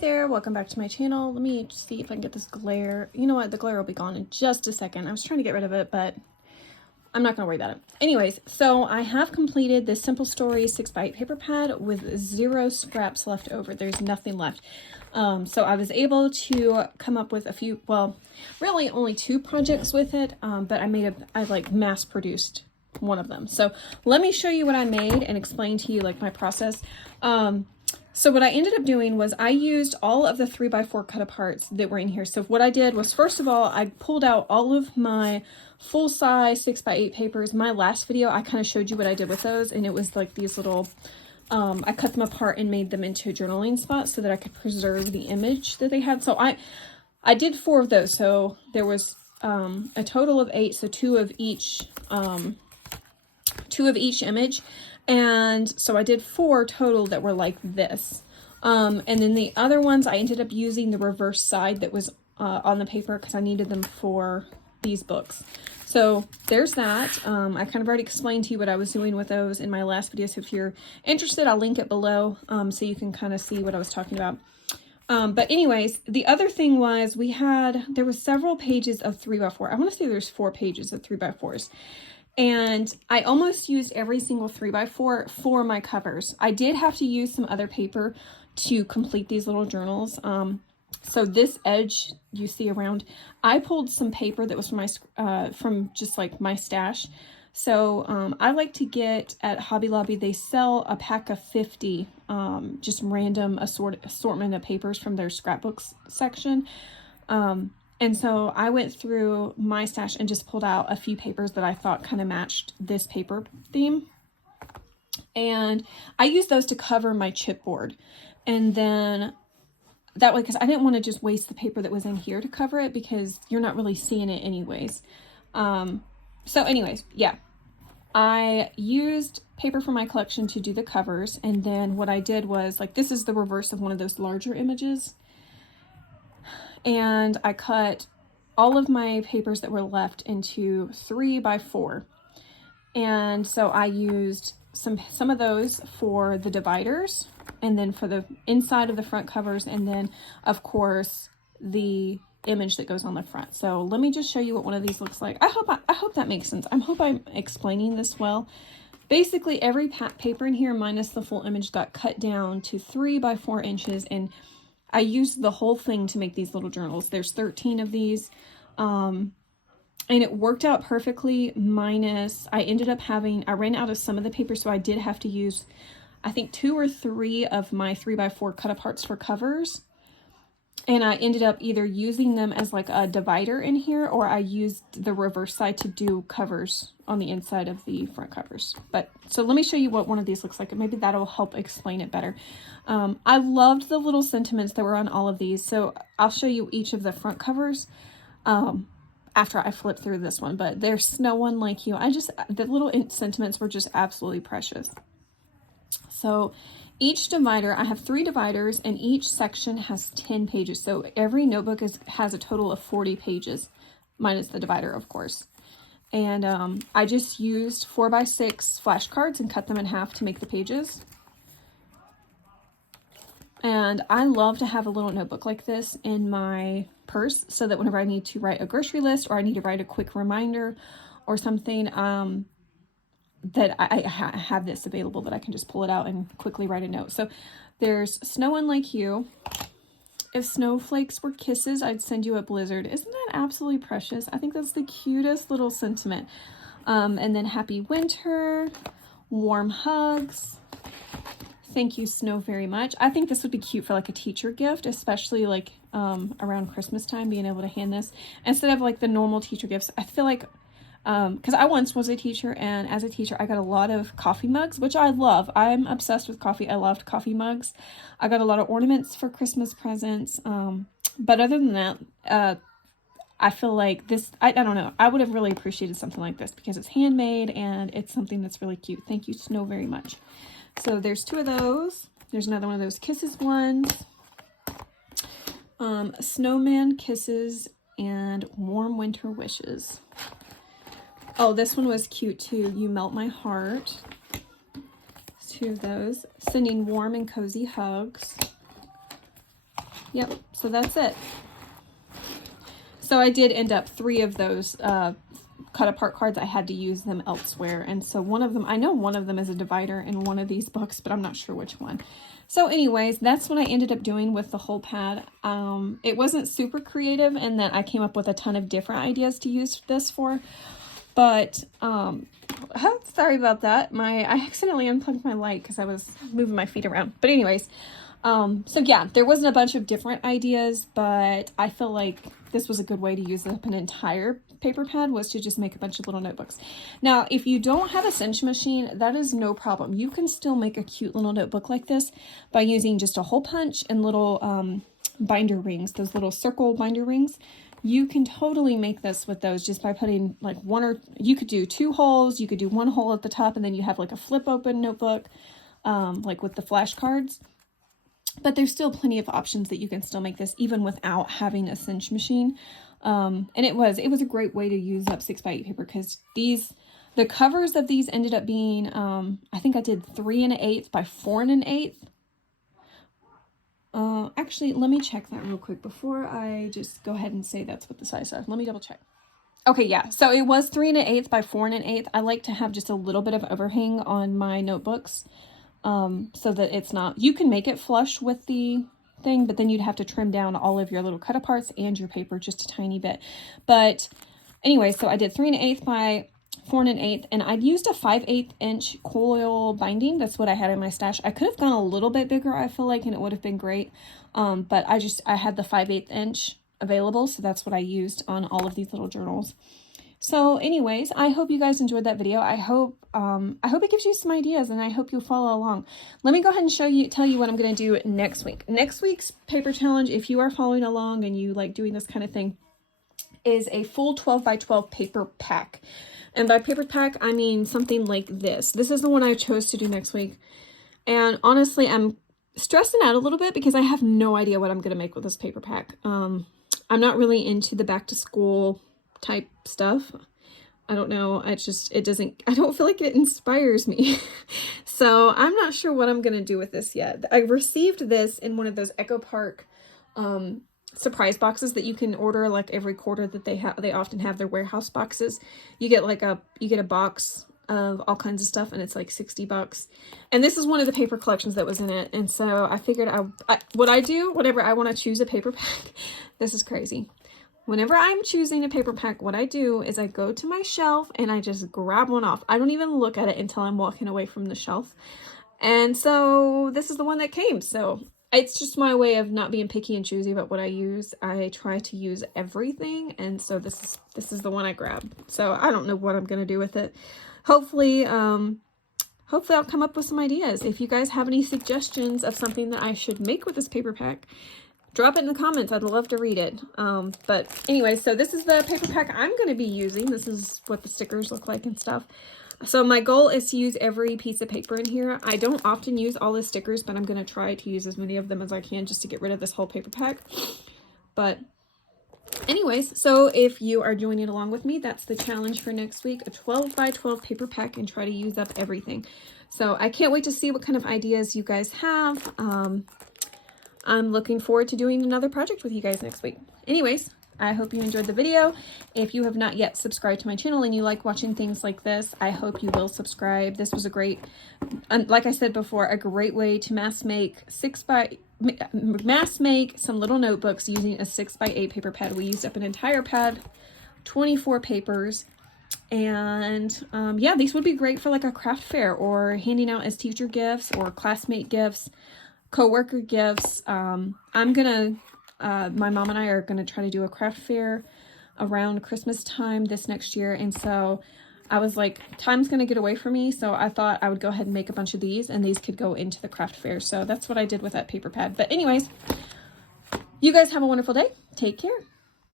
there, welcome back to my channel. Let me see if I can get this glare. You know what, the glare will be gone in just a second. I was trying to get rid of it, but I'm not gonna worry about it. Anyways, so I have completed this Simple Story 6x8 paper pad with 0 scraps left over. There's nothing left. So I was able to come up with a few, well, really only 2 projects with it, but I like mass produced one of them. So let me show you what I made and explain to you like my process. So what I ended up doing was I used all of the 3x4 cut aparts that were in here. So what I did was, first of all, I pulled out all of my full-size 6x8 papers. My last video, I kind of showed you what I did with those, and it was like these little, I cut them apart and made them into journaling spots so that I could preserve the image that they had. So I did 4 of those. So there was a total of 8, so 2 of each image. And so I did 4 total that were like this. And then the other ones, I ended up using the reverse side that was on the paper because I needed them for these books. So there's that. I kind of already explained to you what I was doing with those in my last video. So if you're interested, I'll link it below so you can kind of see what I was talking about. But anyways, the other thing was there was several pages of 3x4. I want to say there's 4 pages of 3x4s. And I almost used every single 3x4 for my covers. I did have to use some other paper to complete these little journals. So this edge you see around, I pulled some paper that was from just like my stash. So I like to get at Hobby Lobby, they sell a pack of 50 just random assortment of papers from their scrapbooks section. And so I went through my stash and just pulled out a few papers that I thought kind of matched this paper theme. And I used those to cover my chipboard. And then that way, because I didn't want to just waste the paper that was in here to cover it because you're not really seeing it anyways. So anyways, yeah. I used paper from my collection to do the covers. And then what I did was, like, this is the reverse of one of those larger images. And I cut all of my papers that were left into 3x4. And so I used some of those for the dividers, and then for the inside of the front covers, and then of course the image that goes on the front. So let me just show you what one of these looks like. I hope that makes sense. I hope I'm explaining this well. Basically every paper in here minus the full image got cut down to 3x4 inches, and I used the whole thing to make these little journals. There's 13 of these, and it worked out perfectly, minus I ran out of some of the paper, so I did have to use, I think 2 or 3 of my 3x4 cut aparts for covers. And I ended up either using them as like a divider in here, or I used the reverse side to do covers on the inside of the front covers. But so let me show you what one of these looks like, and maybe that'll help explain it better. I loved the little sentiments that were on all of these. So I'll show you each of the front covers after I flip through this one, but there's No One Like You. The little sentiments were just absolutely precious. So each divider, I have 3 dividers, and each section has 10 pages. So every notebook has a total of 40 pages, minus the divider, of course. And I just used 4x6 flashcards and cut them in half to make the pages. And I love to have a little notebook like this in my purse so that whenever I need to write a grocery list, or I need to write a quick reminder or something, that I have this available that I can just pull it out and quickly write a note. So there's No One Like You. If snowflakes were kisses, I'd send you a blizzard. Isn't that absolutely precious? I think that's the cutest little sentiment. And then Happy Winter, Warm Hugs. Thank you, Snow, very much. I think this would be cute for like a teacher gift, especially like around Christmas time, being able to hand this instead of like the normal teacher gifts. I feel like because I once was a teacher, and as a teacher I got a lot of coffee mugs, which I love. I'm obsessed with coffee. I loved coffee mugs. I got a lot of ornaments for Christmas presents, but other than that, I feel like this, I don't know, I would have really appreciated something like this because it's handmade and it's something that's really cute. Thank you, Snow, very much. So there's 2 of those. There's another one of those kisses ones. Snowman Kisses and Warm Winter Wishes. Oh, this one was cute too. You Melt My Heart. 2 of those. Sending warm and cozy hugs. Yep, so that's it. So I did end up 3 of those cut apart cards. I had to use them elsewhere. And so one of them, I know one of them is a divider in one of these books, but I'm not sure which one. So anyways, that's what I ended up doing with the whole pad. It wasn't super creative in that I came up with a ton of different ideas to use this for. But, sorry about that. I accidentally unplugged my light because I was moving my feet around. But anyways, so yeah, there wasn't a bunch of different ideas, but I feel like this was a good way to use up an entire paper pad, was to just make a bunch of little notebooks. Now, if you don't have a cinch machine, that is no problem. You can still make a cute little notebook like this by using just a hole punch and little binder rings, those little circle binder rings. You can totally make this with those just by putting like you could do 2 holes, you could do 1 hole at the top, and then you have like a flip open notebook, like with the flashcards. But there's still plenty of options that you can still make this even without having a cinch machine. And it was a great way to use up 6x8 paper, because the covers of these ended up being, I think I did 3 1/8 by 4 1/8. Actually, let me check that real quick before I just go ahead and say that's what the size is. Let me double check. Okay, yeah, so it was 3 1/8 by 4 1/8. I like to have just a little bit of overhang on my notebooks, so that it's not, you can make it flush with the thing, but then you'd have to trim down all of your little cut aparts and your paper just a tiny bit. But anyway, so I did 3 1/8 by 4 1/8, and I'd used a 5/8 inch coil binding. That's what I had in my stash. I could have gone a little bit bigger, I feel like, and it would have been great. But I had the 5/8 inch available, so that's what I used on all of these little journals. So anyways, I hope you guys enjoyed that video. I hope it gives you some ideas, and I hope you'll follow along. Let me go ahead and tell you what I'm going to do next week. Next week's paper challenge, if you are following along and you like doing this kind of thing, is a full 12 by 12 paper pack. And by paper pack, I mean something like this. This is the one I chose to do next week. And honestly, I'm stressing out a little bit because I have no idea what I'm going to make with this paper pack. I'm not really into the back to school type stuff. I don't know. I don't feel like it inspires me. So I'm not sure what I'm going to do with this yet. I received this in one of those Echo Park surprise boxes that you can order like every quarter, that they often have their warehouse boxes. You get a box of all kinds of stuff, and it's like $60. And this is one of the paper collections that was in it. And so I figured what I do whenever I want to choose a paper pack, this is crazy. Whenever I'm choosing a paper pack, what I do is I go to my shelf and I just grab one off. I don't even look at it until I'm walking away from the shelf. And so this is the one that came. So it's just my way of not being picky and choosy about what I use. I try to use everything. And so this is the one I grabbed. So I don't know what I'm going to do with it. Hopefully I'll come up with some ideas. If you guys have any suggestions of something that I should make with this paper pack, drop it in the comments. I'd love to read it. But anyway, so this is the paper pack I'm going to be using. This is what the stickers look like and stuff. So my goal is to use every piece of paper in here. I don't often use all the stickers, but I'm going to try to use as many of them as I can just to get rid of this whole paper pack. But anyways, so if you are joining along with me, that's the challenge for next week, a 12 by 12 paper pack, and try to use up everything. So I can't wait to see what kind of ideas you guys have. I'm looking forward to doing another project with you guys next week. Anyways, I hope you enjoyed the video. If you have not yet subscribed to my channel and you like watching things like this, I hope you will subscribe. This was a great, like I said before, a great way to mass make some little notebooks using a 6x8 paper pad. We used up an entire pad, 24 papers. And yeah, these would be great for like a craft fair or handing out as teacher gifts or classmate gifts, co-worker gifts. My mom and I are gonna try to do a craft fair around Christmas time this next year, and so I was like, time's gonna get away from me, so I thought I would go ahead and make a bunch of these, and these could go into the craft fair. So that's what I did with that paper pad. But anyways, you guys have a wonderful day. Take care.